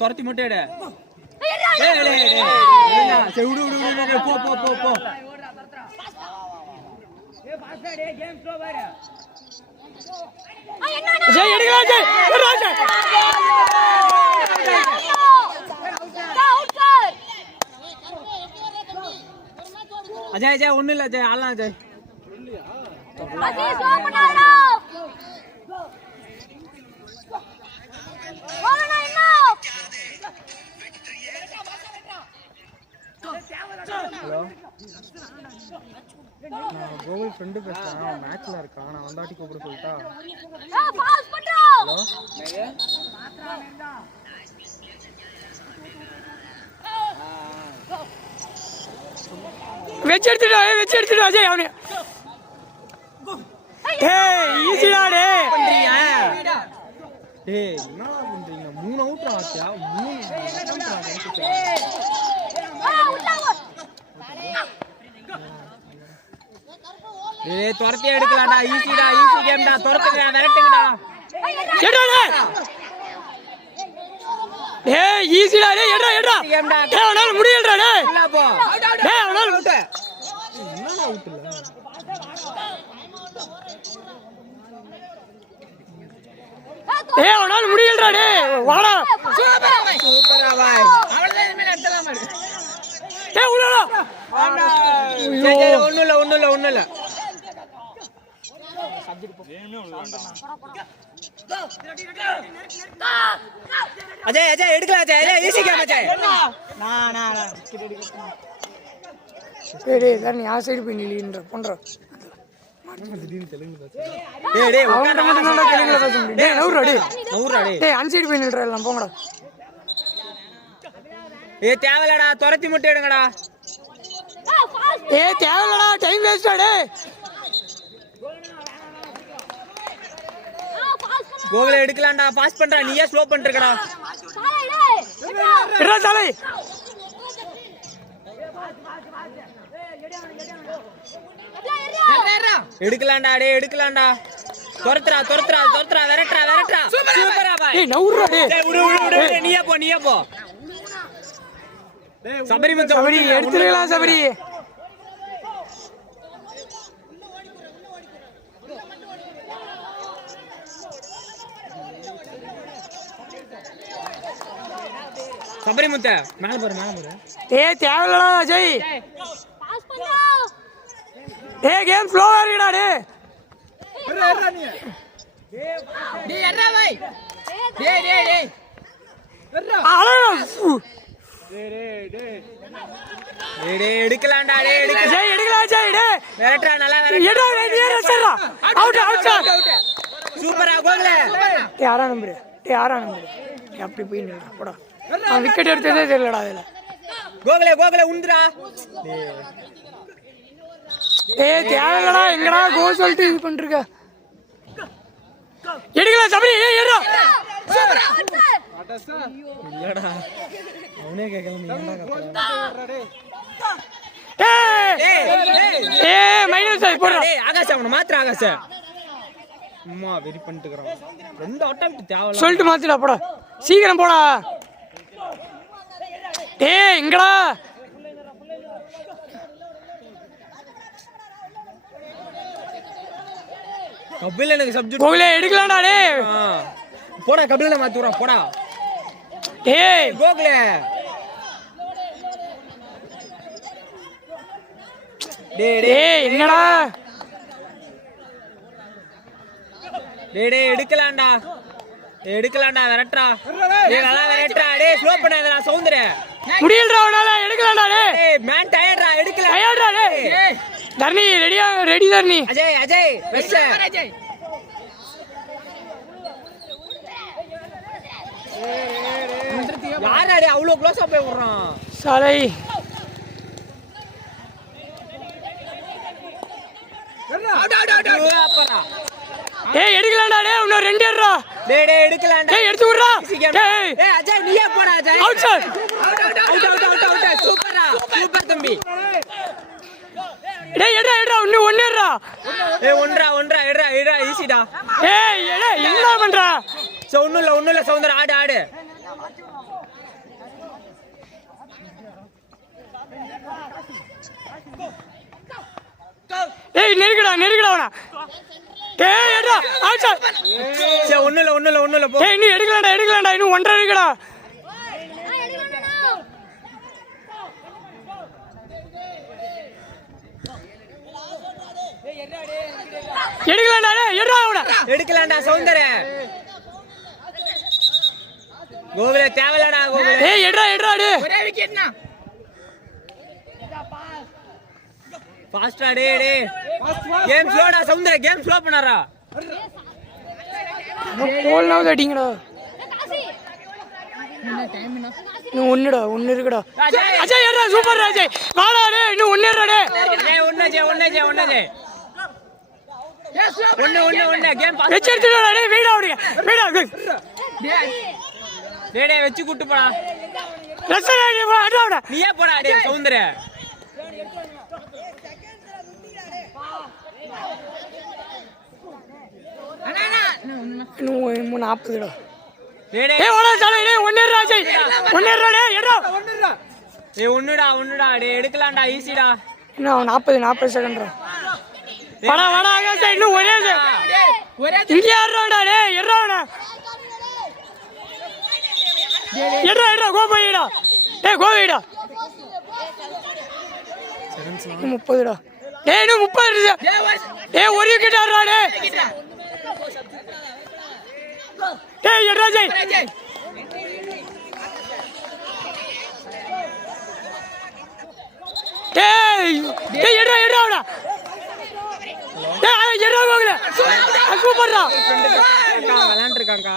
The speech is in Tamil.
துரத்தி மட்டும் எடு. போ போ போ போ. அஜய் அஜய் ஒண்ணு இல்ல அஜய் ஆளலாம் அஜய். ஹலோ நான் கோகுல் ஃப்ரெண்டு பேசுறேன். அவன் மேட்ச்ல இருக்கான். நான் வந்தாட்டி கூப்பிட சொல்லிட்டா. ஹலோ வெச்சு எடுத்துடா அஜய் அவனு. டேய் ஈஸிடா டேய். டேய் என்னடா பண்றீங்க? 3 அவுட் ஆச்சா? 3 டேய் துரத்தி எடுக்கலாம்டா. ஈஸிடா, ஈஸி கேம்டா. துரத்துங்க, விரட்டுங்கடா. டேய் ஈஸிடா டேய். எட்ரா டேய் அவனால முடியலடா டேய். இல்ல போ டேய் அவனால அவுட். என்னடா அவுட் இல்ல? டேய் அவனால முடியலடா டேய். வாடா சூப்பரா பாய். அவளே மேல எடுத்தலாம் பாரு. டேய் உடடா. ஆண்டா டேய் ஒண்ணும் இல்ல. அஜய் எடுக்கலாம் அஜய். Easy game Ajay. நான் டேய் சார் நீ ஆ சைடு போய் நில்லுன்ற பண்ற. திடீர்னு தெலுங்கு பேசு. டேய் அவன்ட்ட மட்டும் தான் தெலுங்குல பேச முடியும். டேய் நவுறா டேய். டேய் அன் சைடு போய் நில்றா எல்லாம் போங்கடா. தேவலடா துரத்தி மட்டும் எடுங்கடா. தேவலடா டைம் வேஸ்டா டேய். கோகுல எடுக்கலாம்டா. பாஸ் பண்றா. நீயே ஸ்லோ பண்ணிட்டடா. எட்ரா சாலை. எடுக்கலாம்டா டேய் எடுக்கலாம்டா. துரத்துறா விரட்டுறா. சூப்பரா பாய். டேய் நவுறா டேய். விடு நீயே போ. சபரி எடுத்துடலாம் சபரி. சபரி முத்த மேல போற. டேய் தேவலடா அஜய். டேய் கேம் ஃப்ளோவா இருக்குடா டேய். டேய் எர்ரா பாய். டேய் அழகா. டேய் எடுக்கலாம்டா. எடுக்கலாம் அஜய் டேய். விரட்டுறா நல்லா எட்ரா நேரா சர்ரா. Out sir. சூப்பரா கோகுல. டேய் ஆறா நம்பர். அப்படி போய் நில்றா போடா. அவன் விக்கெட் எடுத்ததே தெரியலடா அதுல. கோகுல உந்துடா. டேய் தேவலடா எங்கடா கோல் சொல்லிட்டு இது பண்ணிருக்க. எடுக்கலாம் சபரி. ஏறா இல்லடா அவனே கேக்கல. நீ என்ன கத்துற? டேய் மைனஸ் ஆயி போடா. டேய் ஆகாஷ் அவன மாத்ரா ஆகாஷ். அம்மா வெரி பண்ணிட்டுக்கறான். 2 அட்டெம்ப்ட் தேவல. சொல்லிட்டு மாத்திடா போடா. சீக்கிரம் போடா. டேய் எங்கடா? கபில் எனக்கு சப்ஜெக்ட். கோகுலே எடுக்கலாம்டா டேய். போடா கபிலனை மாத்துறா போடா. டேய் கோகுலே. டேய் என்னடா? டேய் எடுக்கலாம்டா. விரட்டுறா. டேய் நல்லா விரட்டுறா. டேய் ஸ்லோ பண்ணாதடா சௌந்தர. முடியலடா அவனால. எடுக்கலாம்டா டேய். டேய் மேன் டயர்டா. எடுக்கலாம். டயர்டா டேய். தர்னி ரெடி தர்னி. அஜய் வெஸ்ட். யாரா டேய் அவ்ளோ க்ளோஸ் அப் போறான் சாலை. டேய் எடுக்கலாம்டா டேய். இன்னும் 2 ஏறா. டேய் எடுக்கலாம்டா. டேய் எடுத்து விடுடா. டேய் அஜய் நீயே போடா Ajay. Out sir. Out. Super தம்பி. டேய் எடுடா இன்னும் 1 ஏறா. ஏய் ஒன்றா ஈஸிடா. ஏய் என்னடா பண்றா? ஒண்ணும் இல்ல சௌந்தர ஆடு. ஏய் நெருக்கடா அவனா. டேய் ஏடா ஆச்சா. சே ஒண்ணுல போ. டேய் இன்னும் எடுக்கலடா இன்னும் 1.5 இருக்குடா. எடுக்கலடா டேய் எடுடா அவனா. எடுக்கலடா சௌந்தரே. கோகுல தேவலடா கோகுல. ஏய் எடுடா டேய். ஒரே விக்கெட்னா. ஃபாஸ்டா டேய். கேம் ஸ்லோடா சௌந்தரே, கேம் ஸ்லோ பண்ணாரா. கோல்னாவது அடிங்கடா. இன்னும் ஒன்னு இருக்குடா. அஜய் ஏடா சூப்பர் அஜய். வாடா டேய் இன்னும் ஒன்னு இருக்குடா டேய். டேய் ஒன்னு ஜெய். ஒன்னு கேம் பாஸ். வெச்சிடுடா டேய் வீடா ஓடுங்க. டேய் வெச்சு கூட்டி போடா. ரசனா நீ வாடா. நீயே போடா டேய் சௌந்தரே. இன்னும் 40டா. டேய் ஏய் வாடா சாலே டேய் ஒன்னு அஜய். ஒன்னு டேய் எடுடா. ஏய் ஒன்னுடா டேய் எடுக்கலாம்டா ஈஸிடா. இன்னும் 40 செகண்ட்ரா. வாடா ஆகாஷ் இன்னும் ஒரே இங்க ஏறடா டேய் ஏறடா. ஏறடா கோபைடா. டேய் கோவைடா. 30டா. டேய் இன்னும் 30 டேய் ஒரு விக்கெட் ஆடுறா டேய். டேய் ஏறடா ஜெய். டேய் ஏறடா. டேய் ஏறடா கோகுல. கூப்பிடுறா. விளையாண்டு இருக்காங்க.